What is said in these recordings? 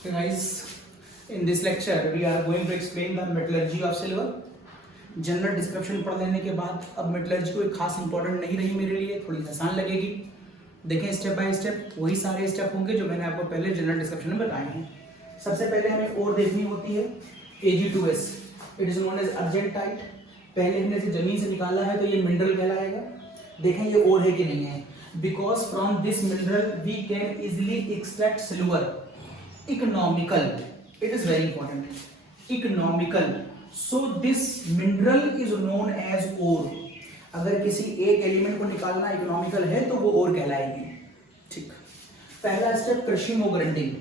Okay guys, in this lecture we are going to explain the metallurgy of silver. General description पढ़ लेने के बाद अब metallurgy कोई खास इंपॉर्टेंट नहीं रही मेरे लिए, थोड़ी आसान लगेगी। देखें स्टेप बाय स्टेप वही सारे स्टेप होंगे जो मैंने आपको पहले जनरल डिस्क्रिप्शन में बताए हैं। सबसे पहले हमें ओर देखनी होती है Ag2S, it is known as argentite. पहले हमने इसे जमीन से निकाला है तो ये मिनरल कहलाएगा। देखें ये ओर है कि नहीं है, because from this mineral we can easily extract silver. Economical, it is very important, economical. So this mineral is known as ore. अगर किसी एक एलिमेंट को निकालना इकोनॉमिकल है तो वो ओर कहलाएगी। ठीक, पहला स्टेप क्रशिंग और ग्राइंडिंग।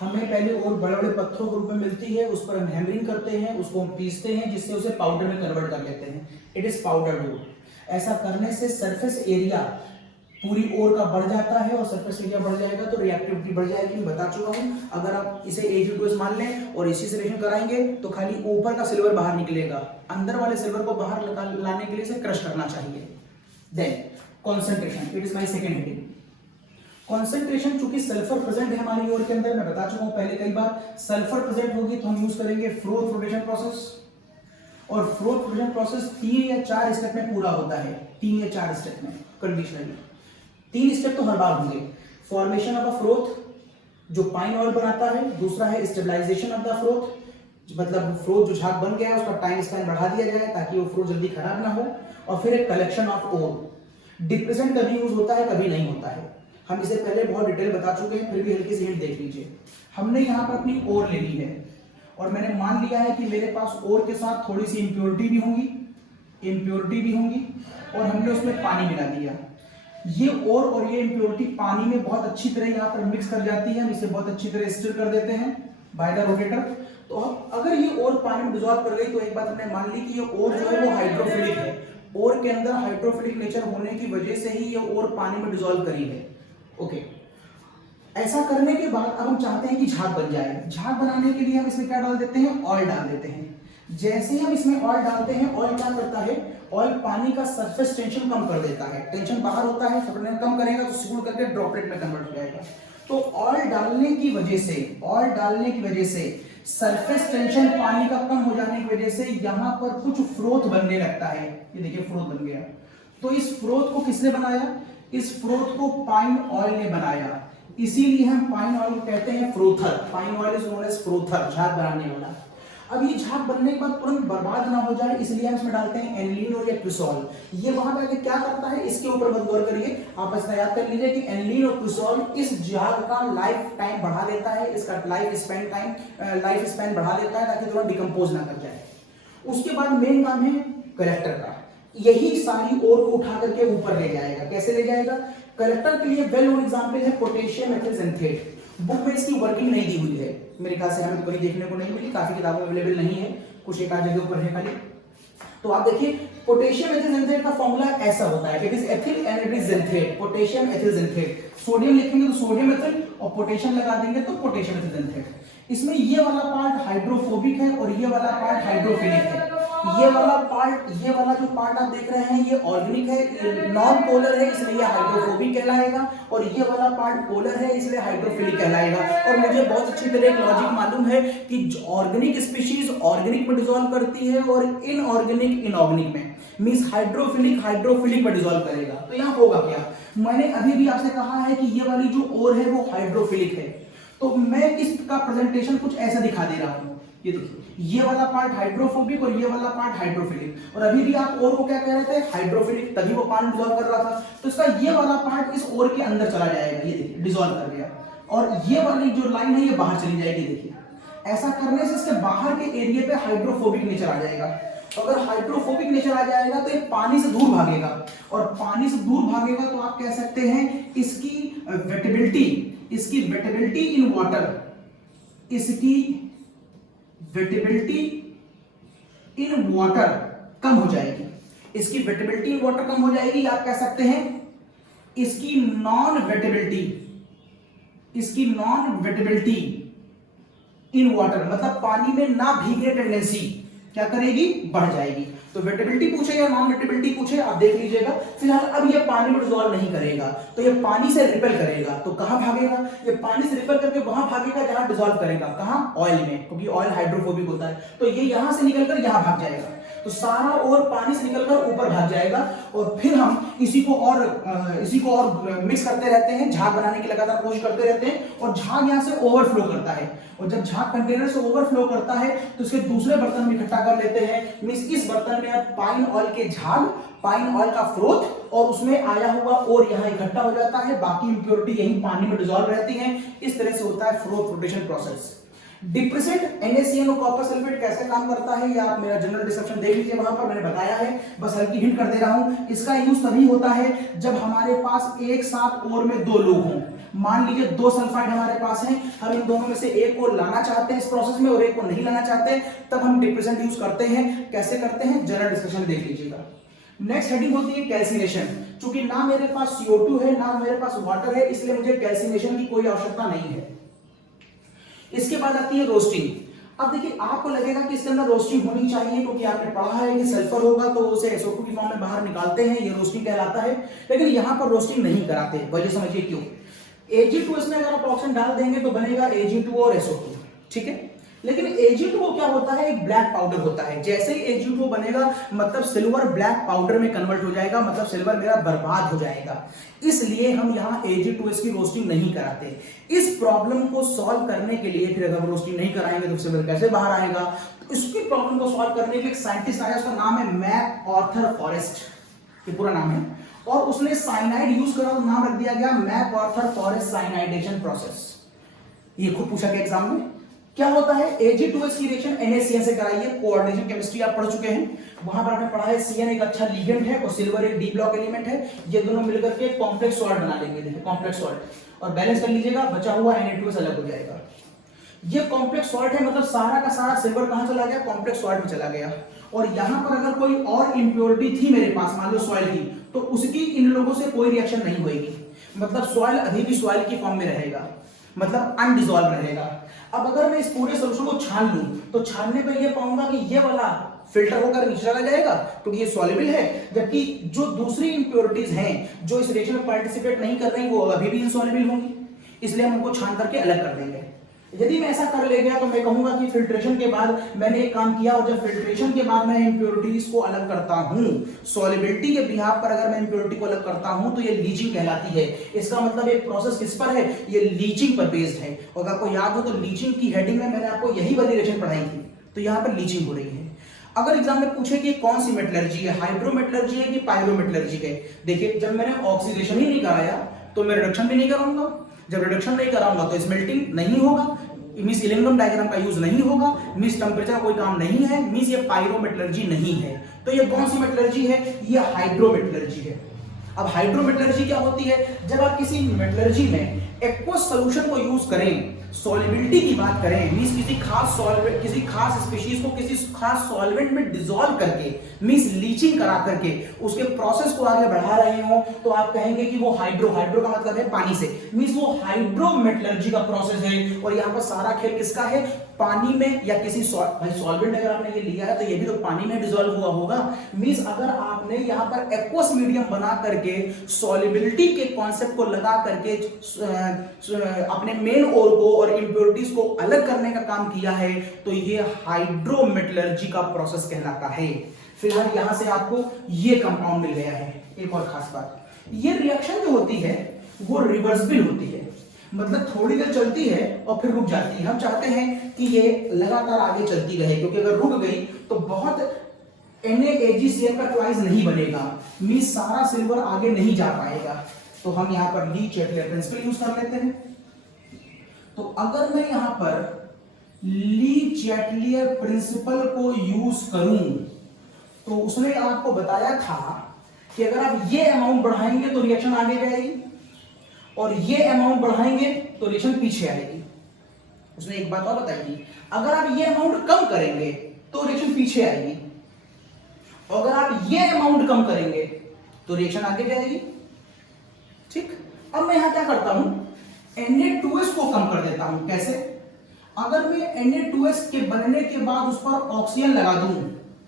हमें पहले और बड़े बड़े पत्थरों के रूप में मिलती है, उस पर हम हैमरिंग करते हैं, उसको हम पीसते हैं जिससे उसे पाउडर में कन्वर्ट कर लेते हैं। इट इज पाउडर ओर। ऐसा करने से सरफेस एरिया पूरी ओर का बढ़ जाता है और सरफेस एरिया बढ़ जाएगा तो रिएक्टिविटी बढ़ जाएगी। मैं बता चुका हूं, अगर आप इसे Ag2S मान लें और इसी से रिएक्शन कराएंगे तो खाली ऊपर का सिल्वर बाहर निकलेगा, अंदर वाले सिल्वर को बाहर लाने के लिए इसे क्रश करना चाहिए। Then concentration, it is my second heading. Concentration, चूंकि सल्फर प्रेजेंट है हमारी ओर के अंदर, मैं बता चुका हूं पहले कई बार, सल्फर प्रेजेंट होगी तो हम यूज करेंगे फ्रोथ रोटेशन प्रोसेस। और फ्रोथ रोटेशन प्रोसेस 3 या 4 स्टेप में पूरा होता है, 3 या 4 स्टेप में कंडीशनली। 3 स्टेप तो हर बार होंगे। फॉर्मेशन ऑफ अ फ्रोथ जो पाइन ऑयल बनाता है, दूसरा है स्टेबलाइजेशन ऑफ द फ्रोथ, मतलब फ्रोथ जो झाग बन गया है उसका टाइम स्पैन बढ़ा दिया जाए ताकि वो फ्रोथ जल्दी खराब ना हो। और फिर एक कलेक्शन ऑफ ओर। डिप्रेजेंट कभी यूज होता है कभी नहीं होता है, हम इसे पहले बहुत डिटेल बता चुके हैं, फिर भी हल्की सी हिंट देख लीजिए। हमने यहाँ पर अपनी ओर ले ली है और मैंने मान लिया है कि मेरे पास ओर के साथ थोड़ी सी इम्प्योरिटी भी होंगी, और हमने उसमें पानी मिला दिया। ये ओर और ये इम्प्योरिटी पानी में बहुत अच्छी तरह यहाँ पर मिक्स कर जाती है, हम इसे बहुत अच्छी तरह स्टिर कर देते हैं बाय द रोटेटर। तो अगर ये ओर पानी में डिसॉल्व कर गई तो एक बात हमने मान ली कि ये ओर जो है वो हाइड्रोफिलिक है। ओर के अंदर हाइड्रोफिलिक नेचर होने की वजह से ही ये ओर पानी में डिसॉल्व करी है। ओके, ऐसा करने के बाद अब हम चाहते हैं कि झाग बन जाए। झाग बनाने के लिए हम इसमें क्या डाल देते हैं, ऑयल डाल देते हैं। जैसे ही हम इसमें ऑयल डालते हैं, ऑयल क्या करता है, ऑयल पानी का सरफेस टेंशन कम कर देता है। टेंशन बाहर होता है, सरफेस कम करेगा तो सिकुड़ करके ड्रॉपलेट में कन्वर्ट हो जाएगा। तो ऑयल डालने की वजह से सरफेस टेंशन पानी का कम हो जाने की वजह से यहाँ पर कुछ फ्रोथ बनने लगता है। ये देखिए फ्रोथ बन गया। तो इस फ्रोथ को किसने बनाया, इस फ्रोथ को पाइन ऑयल ने बनाया, इसीलिए हम पाइन ऑयल को कहते हैं frother. Pine oil is known as frother, झाग बनाने वाला। अब ये झाग बनने के बाद तुरंत बर्बाद ना हो जाए इसलिए हम इसमें डालते हैं एनिलीन और या क्विसॉल। ये वहां पे आके क्या करता है, इसके ऊपर मत गौर करिए, आप ऐसा याद कर लीजिए कि एनिलीन और क्विसॉल इस झाग का लाइफ टाइम बढ़ा देता है, इसका लाइफ स्पैन बढ़ा देता है ताकि तुरंत डिकम्पोज ना कर जाए। उसके बाद मेन काम है कलेक्टर का, यही सारी ओर को उठा करके ऊपर ले जाएगा। कैसे ले जाएगा, कलेक्टर के लिए वेल नोन एग्जांपल है पोटेशियम मेथलजेंथेट। बुक में इसकी वर्किंग नहीं दी हुई है, मेरे ख्याल से हमें कहीं देखने को नहीं मिली, काफी किताबों में अवेलेबल नहीं है, कुछ एक आध जगह पर है खाली। तो आप देखिए पोटेशियम एथिलजेंथेट का फॉर्मूला ऐसा होता है, it is ethyl and it is xanthate, potassium ethyl xanthate. Sodium लिखेंगे तो सोडियम एथिल और पोटेशियम लगा देंगे तो पोटेशियम एथिलजेंथेट। इसमें ये वाला पार्ट हाइड्रोफोबिक है और ये वाला पार्ट हाइड्रोफिलिक है। ये वाला जो पार्ट आप देख रहे हैं ये ऑर्गेनिक है, नॉन पोलर है इसलिए हाइड्रोफोबिक कहलाएगा, और ये वाला पार्ट पोलर है इसलिए हाइड्रोफिलिक कहलाएगा। और मुझे बहुत अच्छी तरह एक लॉजिक मालूम है कि ऑर्गेनिक स्पीशीज ऑर्गेनिक में डिसॉल्व करती है और इनऑर्गेनिक इनऑर्गेनिक में, मींस हाइड्रोफिलिक में डिसॉल्व करेगा। तो यहाँ होगा क्या, मैंने अभी भी आपसे कहा है कि ये वाली जो ओर है वो हाइड्रोफिलिक है, तो मैं इसका प्रेजेंटेशन कुछ ऐसा दिखा दे रहा हूं। ये देखिए, ये वाला पार्ट हाइड्रोफोबिक और ये वाला पार्ट हाइड्रोफिलिक। और अभी भी आप ओर को क्या कह रहे थे, हाइड्रोफिलिक, तभी वो पानी डिसॉल्व कर रहा था। तो इसका ये वाला पार्ट इस ओर के अंदर चला जाएगा, ये देखिए डिसॉल्व कर गया, और ये वाली जो लाइन है ये बाहर चली जाएगी। देखिए ऐसा करने से इसके बाहर के एरिया पे हाइड्रोफोबिक नेचर आ जाएगा। तो अगर हाइड्रोफोबिक नेचर आ जाएगा तो ये पानी से दूर भागेगा, और पानी से दूर भागेगा तो आप कह सकते हैं इसकी wettability in water, wettability in water कम हो जाएगी। इसकी वेटेबिलिटी इन वाटर कम हो जाएगी, आप कह सकते हैं इसकी नॉन वेटेबिलिटी इन वाटर, मतलब पानी में ना भीगने टेंडेंसी क्या करेगी, बढ़ जाएगी। तो वेटेबिलिटी पूछे या नॉन वेटेबिलिटी पूछे आप देख लीजिएगा। फिलहाल अब ये पानी में डिसॉल्व नहीं करेगा, तो ये पानी से रिपेल करेगा, तो कहां भागेगा, ये पानी से रिपेल करके वहां भागेगा जहां डिसॉल्व करेगा, कहां, ऑयल में, क्योंकि ऑयल हाइड्रोफोबिक होता है। तो ये यहां से निकलकर यहां भाग जाएगा, तो सारा और पानी से निकलकर ऊपर भाग जाएगा। और फिर हम इसी को और मिक्स करते रहते हैं, झाग बनाने की लगातार कोशिश करते रहते हैं, और झाग यहां से ओवरफ्लो करता है। और जब झाग कंटेनर से ओवरफ्लो करता है तो इसके दूसरे बर्तन में इकट्ठा कर लेते हैं। मींस इस बर्तन में अब पाइन ऑयल के झाग, पाइन ऑयल का फ्रोथ और उसमें आया हुआ और यहां इकट्ठा हो जाता है, बाकी इंप्योरिटी यही पानी में डिसॉल्व रहती है। इस तरह से होता है froth rotation process. Depressant NaCN copper sulphate कैसे काम करता है ये आप मेरा जनरल डिस्क्रिप्शन देख लीजिए, वहां पर मैंने बताया है, बस हल्की हिंट कर दे रहा हूं। इसका यूज तभी होता है जब हमारे पास एक साथ और में दो लोग हों। मान लीजिए दो सल्फाइड हमारे पास हैं, हम इन दोनों में से एक को लाना चाहते हैं इस प्रोसेस में और एक को नहीं लाना चाहते, तब हम डिप्रेसेंट यूज करते हैं। कैसे करते हैं जनरल डिस्कशन देख लीजिएगा। नेक्स्ट हेडिंग होती है कैल्सिनेशन। चूंकि ना मेरे पास CO2 है ना मेरे पास वाटर है, इसलिए मुझे कैल्सिनेशन की कोई आवश्यकता नहीं है। इसके बाद आती है रोस्टिंग। अब देखिए आपको लगेगा कि इसके अंदर रोस्टिंग होनी चाहिए, क्योंकि आपने पढ़ा है कि सल्फर होगा तो उसे SO2 की फॉर्म में बाहर निकालते हैं, ये रोस्टिंग कहलाता है। लेकिन यहां पर रोस्टिंग नहीं कराते, वजह समझिए क्यों। Ag2 में अगर आप ऑप्शन डाल देंगे तो बनेगा Ag2 और SO2, ठीक है। लेकिन Ag2 क्या होता है, एक ब्लैक पाउडर होता है। जैसे ही Ag2 बनेगा मतलब सिल्वर ब्लैक पाउडर में कन्वर्ट हो जाएगा, मतलब सिल्वर मेरा बर्बाद हो जाएगा। इसलिए हम यहाँ Ag2S की रोस्टिंग नहीं कराते। इस प्रॉब्लम को सॉल्व करने के लिए, फिर अगर रोस्टिंग नहीं कराएंगे तो सिल्वर कैसे बाहर आएगा, तो इसकी प्रॉब्लम को सॉल्व करने के लिए एक साइंटिस्ट आया, उसका नाम है मैक आर्थर फॉरेस्ट, ये पूरा नाम है। और उसने साइनाइड यूज करा तो नाम रख दिया गया मैक आर्थर फॉरेस्ट साइनाइडेशन प्रोसेस। ये खुद पूछा गया एग्जाम में। क्या होता है, Ag2S की रिएक्शन NaCN से कराइए। कोऑर्डिनेशन केमिस्ट्री आप पढ़ चुके हैं, वहां पर आपने पढ़ा है CN एक अच्छा लिगेंड है और सिल्वर एक डी ब्लॉक एलिमेंट है। ये दोनों मिलकर के कॉम्प्लेक्स सॉल्ट बना लेंगे, देखिए कॉम्प्लेक्स सॉल्ट, और बैलेंस कर लीजिएगा, बचा हुआ Na2S अलग हो जाएगा। ये कॉम्प्लेक्स सॉल्ट है, मतलब सारा का सारा सिल्वर कहां चला गया, कॉम्प्लेक्स सॉल्ट में चला गया। और यहां पर अगर कोई और इंप्योरिटी थी मेरे पास, मान लो सॉइल की, तो उसकी इन लोगों से कोई रिएक्शन नहीं होगी, मतलब सॉइल अभी भी सॉइल की फॉर्म में रहेगा, मतलब अनडिसॉल्व रहेगा। अब अगर मैं इस पूरे सॉल्यूशन को छान लूं तो छानने पर यह पाऊंगा कि ये वाला फिल्टर होकर नीचे चला जाएगा क्योंकि ये सॉल्युबल है, जबकि जो दूसरी इंप्योरिटीज हैं जो इस रिएक्शन में पार्टिसिपेट नहीं कर रही वो अभी भी इनसॉल्युबल होंगी, इसलिए हम उनको छान करके अलग कर देंगे। यदि मैं ऐसा कर ले गया तो मैं कहूंगा कि फिल्ट्रेशन के बाद मैंने एक काम किया, और जब फिल्ट्रेशन के बाद मैं इंप्योरिटीज को अलग करता हूं, सॉल्युबिलिटी के बिहाफ पर अगर मैं इंप्योरिटी को अलग करता हूं तो ये लीचिंग कहलाती है। इसका मतलब एक प्रोसेस किस पर है, ये लीचिंग पर बेस्ड है। और आपको याद हो तो लीचिंग की हेडिंग में मैंने आपको यही वाली रिएक्शन पढ़ाई थी, तो यहां पर लीचिंग हो रही है। अगर एग्जाम में पूछे कि कौन सी मेटलर्जी है, हाइड्रोमेटलर्जी है कि पायरोमेटलर्जी है, देखिए जब मैंने ऑक्सीडेशन ही नहीं कराया तो मैं रिडक्शन भी नहीं कराऊंगा, जब रिडक्शन नहीं कराऊंगा तो स्मेल्टिंग नहीं होगा, मींस इलेक्ट्रॉन डायग्राम का यूज नहीं होगा, मींस टेंपरेचर कोई काम नहीं है, मींस ये पायरोमेटलर्जी नहीं है। तो ये कौन सी मेटलर्जी है, ये हाइड्रोमेटलर्जी है। अब हाइड्रोमेटलर्जी क्या होती है, जब आप किसी मेटलर्जी में एक्वस सॉल्यूशन को यूज करें, सॉल्युबिलिटी की बात करें, मींस किसी खास सॉल्वेंट, किसी खास स्पीशीज को किसी खास सॉल्वेंट में डिसॉल्व करके, मींस लीचिंग करा करके उसके प्रोसेस को आगे बढ़ा रहे हो, तो आप कहेंगे कि वो हाइड्रो का मतलब है पानी से, मींस वो हाइड्रोमेटलर्जी का प्रोसेस है। और यहाँ पर सारा खेल किसका है, पानी में या किसी सॉल्वेंट अगर आपने ये लिया है तो ये भी तो पानी में डिसॉल्व हुआ होगा। मींस अगर आपने यहाँ पर एक्वस मीडियम बना करके सॉल्युबिलिटी के कॉन्सेप्ट को लगा करके अपने मेन ओर को और इंप्योरिटीज को अलग करने का काम किया है, तो ये हाइड्रोमेटलर्जी का प्रोसेस कहलाता है। फिलहाल यहां से आपको ये कंपाउंड मिल गया है। एक और खास बात, ये रिएक्शन जो होती है वो रिवर्सिबल होती है, मतलब थोड़ी देर चलती है और फिर रुक जाती है। हम चाहते हैं कि ये लगातार आगे चलती रहे, क्योंकि अगर रुक गई तो बहुत NaAgCl का ट्वाइस नहीं बनेगा, मींस सारा सिल्वर आगे नहीं जा पाएगा। तो हम यहां पर ली चैटलियर प्रिंसिपल यूज कर लेते हैं। तो अगर मैं यहां पर ली चैटलियर प्रिंसिपल को यूज करूं तो उसने आपको बताया था कि अगर आप ये अमाउंट बढ़ाएंगे तो रिएक्शन आगे जाएगी और ये अमाउंट बढ़ाएंगे तो रिएक्शन पीछे आएगी। उसने एक बात और बताई थी, अगर आप ये अमाउंट कम करेंगे तो रिएक्शन पीछे आएगी, और अगर आप ये अमाउंट कम करेंगे तो रिएक्शन आगे जाएगी। ठीक, अब मैं यहां क्या करता हूं, Na2S को कम कर देता हूं। कैसे, अगर मैं Na2S के बनने के बाद उस पर ऑक्सीजन लगा दूं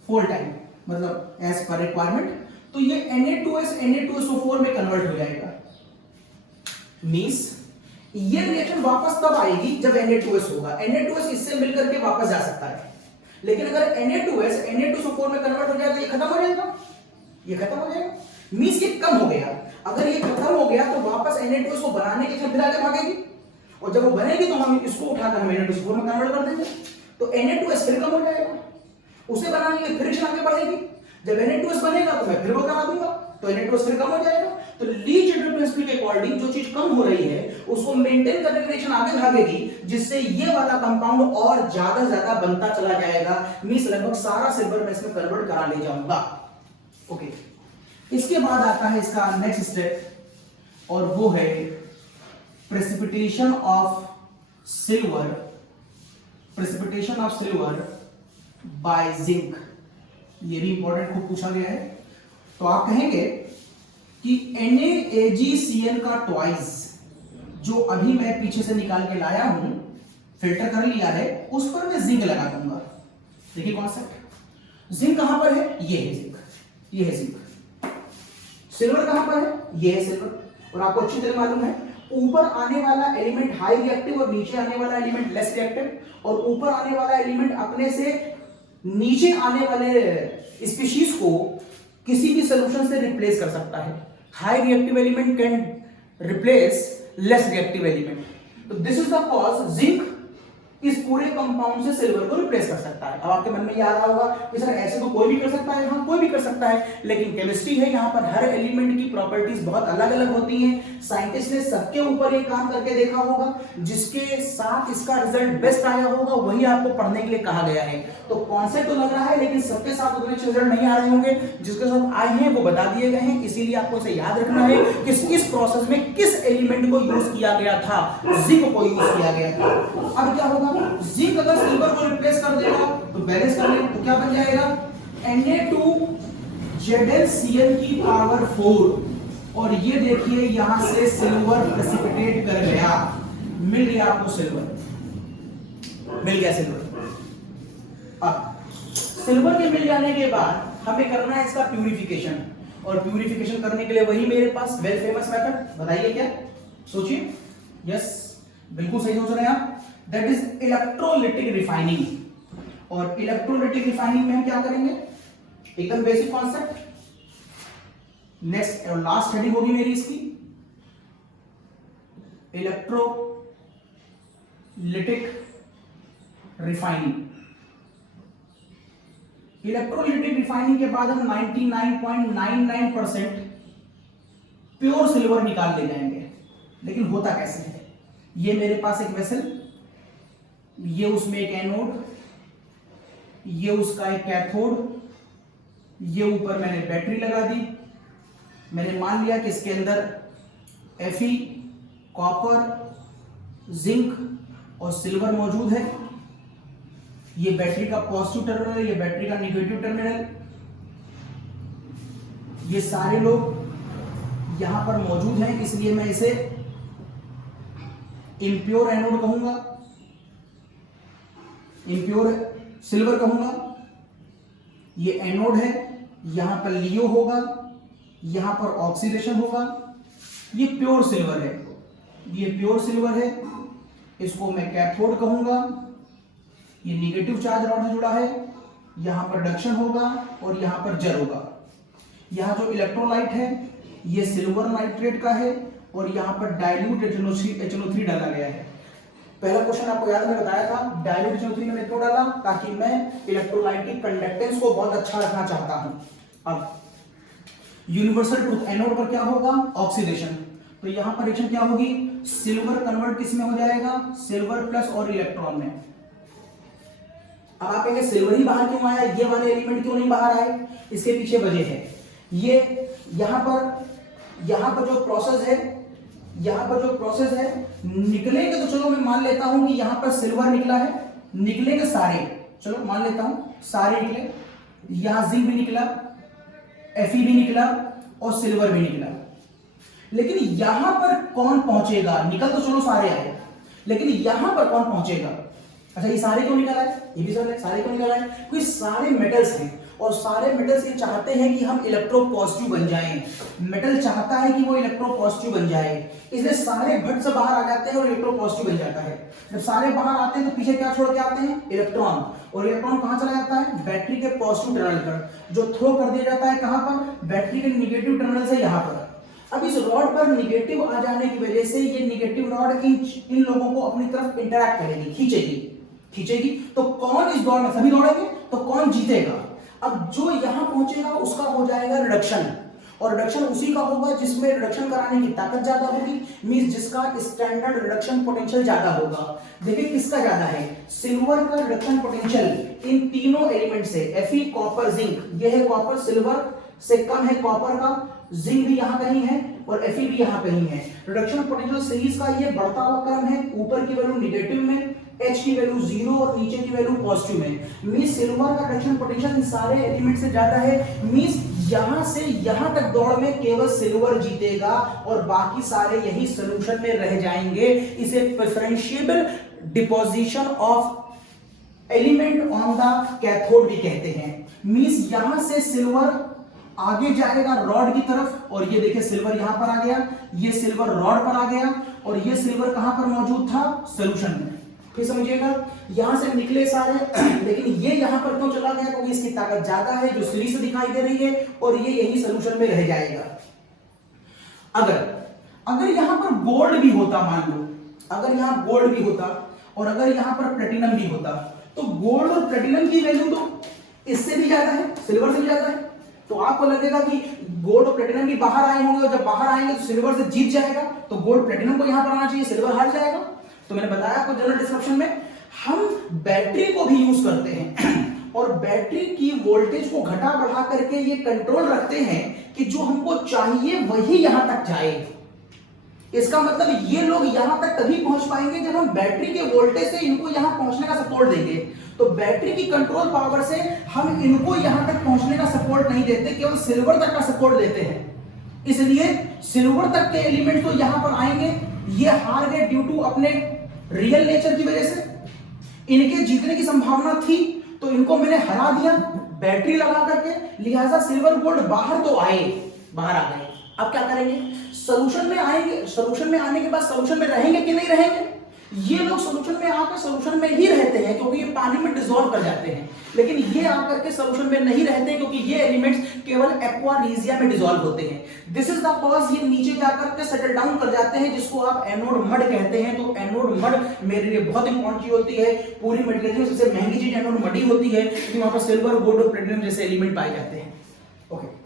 फुल टाइम, मतलब एज पर रिक्वायरमेंट, तो ये Na2S Na2SO4 में कन्वर्ट हो जाएगा। मींस ये रिएक्शन वापस तब आएगी जब Na2S होगा। Na2S इससे मिलकर के वापस जा सकता है, लेकिन अगर Na2S Na2SO4 में कन्वर्ट हो जाए तो ये खत्म हो जाएगा, ये खत्म हो जाएगा। मींस ये कम हो गया। अगर ये खत्म हो गया तो वापस Na2S को बनाने के लिए फिर आगे भागेगी, और जब वो बनेगी तो हम इसको उठाकर हम Na2SO4 में कन्वर्ट कर देंगे, तो Na2S फिर कम हो जाएगा। उसे बनाने के लिए फ्रिक्शन आगे बढ़ेगी, जब Na2S बनेगा तो मैं फिर वो करा दूंगा, तो Na2S फिर कम हो जाएगा। तो लीच प्रिंसिपल के अकॉर्डिंग जो चीज कम हो रही है उसको मेंटेन करने की रिएक्शन आगे भागेगी, जिससे ये वाला कंपाउंड और ज्यादा बनता चला जाएगा। मींस लगभग सारा सिल्वर मैं इसमें कन्वर्ट करा ले जाऊंगा। ओके, इसके बाद आता है इसका नेक्स्ट स्टेप, और वो है precipitation of silver, precipitation of silver by zinc. ये भी इंपॉर्टेंट खूब पूछा गया है। तो आप कहेंगे कि NaAgCl का ट्वाइस जो अभी मैं पीछे से निकाल के लाया हूं, फिल्टर कर लिया है, उस पर मैं जिंक लगा दूंगा। देखिए कॉन्सेप्ट, जिंक कहां पर है? ये है जिंक, ये है जिंक। सिल्वर कहां पर है? ये है सिल्वर। और आपको अच्छी तरह मालूम है ऊपर आने वाला एलिमेंट हाई रिएक्टिव और नीचे आने वाला एलिमेंट लेस रिएक्टिव, और ऊपर आने वाला एलिमेंट अपने से नीचे आने वाले स्पीशीज को किसी भी सॉल्यूशन से रिप्लेस कर सकता है। High reactive element can replace less reactive element. तो this is the cause zinc इस पूरे कंपाउंड से सिल्वर को रिप्लेस कर सकता है। अब आपके मन में ये आ रहा होगा कि सर ऐसे तो कोई भी कर सकता है। हाँ, कोई भी कर सकता है, लेकिन केमिस्ट्री है, यहाँ पर हर एलिमेंट की प्रॉपर्टीज बहुत अलग अलग होती हैं। साइंटिस्ट ने सबके ऊपर ये काम करके देखा होगा, जिसके साथ इसका रिजल्ट बेस्ट आया होगा वही आपको पढ़ने के लिए कहा गया है। तो कॉन्सेप्ट तो लग रहा है, लेकिन सबके साथ उतने अच्छे रिजल्ट नहीं आ रहे होंगे। जिसके साथ आए हैं वो बता दिए गए हैं, इसीलिए आपको इसे याद रखना है कि इस प्रोसेस में किस एलिमेंट को यूज किया गया था। जिंक को यूज किया गया था। अब क्या होगा, जिंक अगर सिल्वर को रिप्लेस कर देगा तो बैलेंस कर लेगा, तो क्या बन जाएगा Na2ZnCl की पावर 4। और ये देखिए यहां से सिल्वर प्रेसिपिटेट कर गया, मिल गया आपको सिल्वर, मिल गया सिल्वर। अब सिल्वर के मिल जाने के बाद हमें करना है इसका प्यूरिफिकेशन, और प्यूरिफिकेशन करने के लिए वही मेरे पास वेल फेमस मेथड, बताइए क्या? सोचिए। यस, बिल्कुल सही सोच रहे हैं आप। That is electrolytic refining. और इलेक्ट्रोलिटिक रिफाइनिंग में हम क्या करेंगे? एकदम बेसिक कॉन्सेप्ट। नेक्स्ट और लास्ट हेडिंग होगी मेरी इसकी इलेक्ट्रोलिटिक रिफाइनिंग। इलेक्ट्रोलिटिक रिफाइनिंग के बाद हम 99.99% प्योर सिल्वर निकाल ले जाएंगे। लेकिन होता कैसे है? ये मेरे पास एक वेसल, ये उसमें एक एनोड, ये उसका एक कैथोड, ये ऊपर मैंने बैटरी लगा दी। मैंने मान लिया कि इसके अंदर Fe, कॉपर, जिंक और सिल्वर मौजूद है। ये बैटरी का पॉजिटिव टर्मिनल, ये बैटरी का नेगेटिव टर्मिनल। ये सारे लोग यहां पर मौजूद हैं, इसलिए मैं इसे इम्प्योर एनोड कहूंगा, इम्प्योर सिल्वर कहूंगा। ये एनोड है, यहां पर लियो होगा, यहां पर ऑक्सीडेशन होगा। ये प्योर सिल्वर है, ये प्योर सिल्वर है, इसको मैं कैथोड कहूंगा। ये निगेटिव चार्ज रॉड से जुड़ा है, यहां पर रिडक्शन होगा और यहां पर जल होगा। यहां जो इलेक्ट्रोलाइट है ये सिल्वर नाइट्रेट का है, और यहां पर डाइल्यूट HNO3 डाला गया है। पहला क्वेश्चन आपको याद, मैं बताया था डाइल्यूट HNO3 मैंने क्यों डाला, ताकि मैं इलेक्ट्रोलाइट की कंडक्टेंस को बहुत अच्छा रखना चाहता हूं। अब यूनिवर्सल ट्रूथ, एनोड पर क्या होगा? ऑक्सीडेशन। तो यहां पर रिएक्शन क्या होगी? सिल्वर कन्वर्ट किस में हो जाएगा? सिल्वर प्लस और इलेक्ट्रॉन में। अब आप कहेंगे सिल्वर ही बाहर क्यों आया, ये वाले एलिमेंट क्यों नहीं बाहर आए? इसके पीछे वजह है, ये यहां पर जो प्रोसेस है, निकलेंगे तो चलो मैं मान लेता हूं कि यहां पर सिल्वर निकला है, निकलेंगे सारे, चलो मान लेता हूं सारे निकले, यहां जिंक भी निकला, Fe भी निकला और सिल्वर भी निकला। लेकिन यहां पर कौन पहुंचेगा? निकल तो चलो सारे आए, लेकिन यहां पर कौन पहुंचेगा? अच्छा, ये सारे क्यों निकला है? ये भी सारे क्यों निकला है? क्योंकि सारे मेटल्स हैं और सारे मेटल्स ये चाहते हैं कि हम इलेक्ट्रोपॉजिटिव बन जाएं। मेटल चाहता है कि वो इलेक्ट्रोपॉजिटिव बन जाए, इसलिए सारे घट से बाहर आ जाते हैं और इलेक्ट्रोपॉजिटिव बन जाता है। जब सारे बाहर आते हैं तो पीछे क्या छोड़ के आते हैं? इलेक्ट्रॉन। और इलेक्ट्रॉन कहां चला जाता है? बैटरी के पॉजिटिव टर्मिनल पर, जो थ्रो कर दिया जाता है कहां पर? बैटरी के निगेटिव टर्मिनल से यहां पर। अब इस रॉड पर निगेटिव आ जाने की वजह से ये निगेटिव रॉड इन लोगों को अपनी तरफ इंटरैक्ट करेगी, खींचेगी। तो कौन इस दौड़ में? सभी दौड़ेंगे, तो कौन जीतेगा? अब जो यहां पहुंचेगा उसका हो जाएगा रिडक्शन, और रिडक्शन उसी का होगा जिसमें रिडक्शन कराने की ताकत ज्यादा होगी, मींस जिसका स्टैंडर्ड रिडक्शन पोटेंशियल ज्यादा होगा। देखिए किसका ज्यादा है? सिल्वर का रिडक्शन पोटेंशियल इन तीनों एलिमेंट से, Fe कॉपर जिंक, यह है कॉपर, सिल्वर से कम है कॉपर का, जिंक भी यहां कहीं है और Fe भी यहां कहीं है। रिडक्शन पोटेंशियल सीरीज का ये बढ़ता हुआ क्रम है, ऊपर की वैल्यू निगेटिव में, H की वैल्यू 0 और नीचे की वैल्यू पॉजिटिव में। मींस सिल्वर का रिडक्शन पोटेंशियल इन सारे एलिमेंट से ज्यादा है, मींस यहां से यहां तक दौड़ में केवल सिल्वर जीतेगा और बाकी सारे यही सॉल्यूशन में रह जाएंगे। इसे preferential deposition of element on the cathode भी कहते हैं। मींस यहां से सिल्वर आगे जाएगा रॉड की तरफ, और ये देखिए सिल्वर यहां पर आ गया, ये सिल्वर रॉड पर आ गया, और ये सिल्वर कहां पर मौजूद था? सॉल्यूशन में। फिर समझिएगा, यहां से निकले सारे, लेकिन ये यहां पर क्यों चला गया? क्योंकि इसकी ताकत ज्यादा है जो सीरीज से दिखाई दे रही है, और ये यही सॉल्यूशन में रह जाएगा। अगर यहां पर गोल्ड भी होता, मान लो अगर यहां गोल्ड भी होता और अगर यहां पर प्लेटिनम भी होता, तो गोल्ड और प्लेटिनम की वैल्यू तो इससे भी ज्यादा है, सिल्वर से भी ज्यादा है। तो आपको लगेगा कि गोल्ड और प्लेटिनम भी बाहर आए होंगे, और जब बाहर आएंगे तो सिल्वर से जीत जाएगा, तो गोल्ड प्लेटिनम को यहां पर आना चाहिए, सिल्वर हार जाएगा। तो मैंने बताया आपको जनरल डिस्क्रिप्शन में, हम बैटरी को भी यूज करते हैं और बैटरी की वोल्टेज को घटा बढ़ा करके ये कंट्रोल रखते हैं कि जो हमको चाहिए वही यहां तक जाए। इसका मतलब ये लोग यहां तक तभी पहुंच पाएंगे जब हम बैटरी के वोल्टेज से इनको यहां पहुंचने का सपोर्ट देंगे। तो बैटरी की कंट्रोल पावर से हम इनको यहां तक पहुंचने का सपोर्ट नहीं देते, केवल सिल्वर तक का सपोर्ट देते हैं। इसलिए सिल्वर तक के एलिमेंट तो यहां पर आएंगे, ये हार गए ड्यू टू अपने रियल नेचर की वजह से। इनके जीतने की संभावना थी तो इनको मैंने हरा दिया बैटरी लगा करके, लिहाजा सिल्वर गोल्ड बाहर तो आए, बाहर आ गए। अब क्या करेंगे? सॉल्यूशन में आएंगे, सॉल्यूशन में आने के बाद सॉल्यूशन में रहेंगे कि नहीं रहेंगे? ये लोग सॉल्यूशन में आकर सॉल्यूशन में ही रहते हैं क्योंकि ये पानी में डिसॉल्व कर जाते हैं, लेकिन ये आकर के सॉल्यूशन में नहीं रहते क्योंकि ये एलिमेंट्स केवल एक्वारिजिया में डिसॉल्व होते हैं। दिस इज द कॉज ये नीचे जाकर के सेटल डाउन कर जाते हैं, जिसको आप एनोड मड कहते हैं। तो एनोड मड मेरे लिए बहुत इंपॉर्टेंट चीज होती है, पूरी मेटेरियल में सबसे महंगी चीज एनोड मड ही होती है क्योंकि वहां पर सिल्वर, गोल्ड और प्लेटिनम जैसे एलिमेंट पाए जाते हैं। ओके,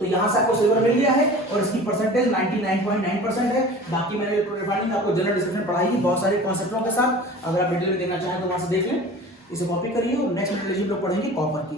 तो यहां से आपको सिल्वर मिल गया है और इसकी परसेंटेज 99.9% है। बाकी मैंने इलेक्ट्रोरिफाइनिंग आपको जनरल डिस्क्रिप्शन पढ़ाई है बहुत सारे कॉन्सेप्टों के साथ। अगर आप डिटेल में देखना चाहें तो वहां से देख लें, इसे कॉपी करिए और नेक्स्ट मेटलर्जी लोग पढ़ेंगे कॉपर की।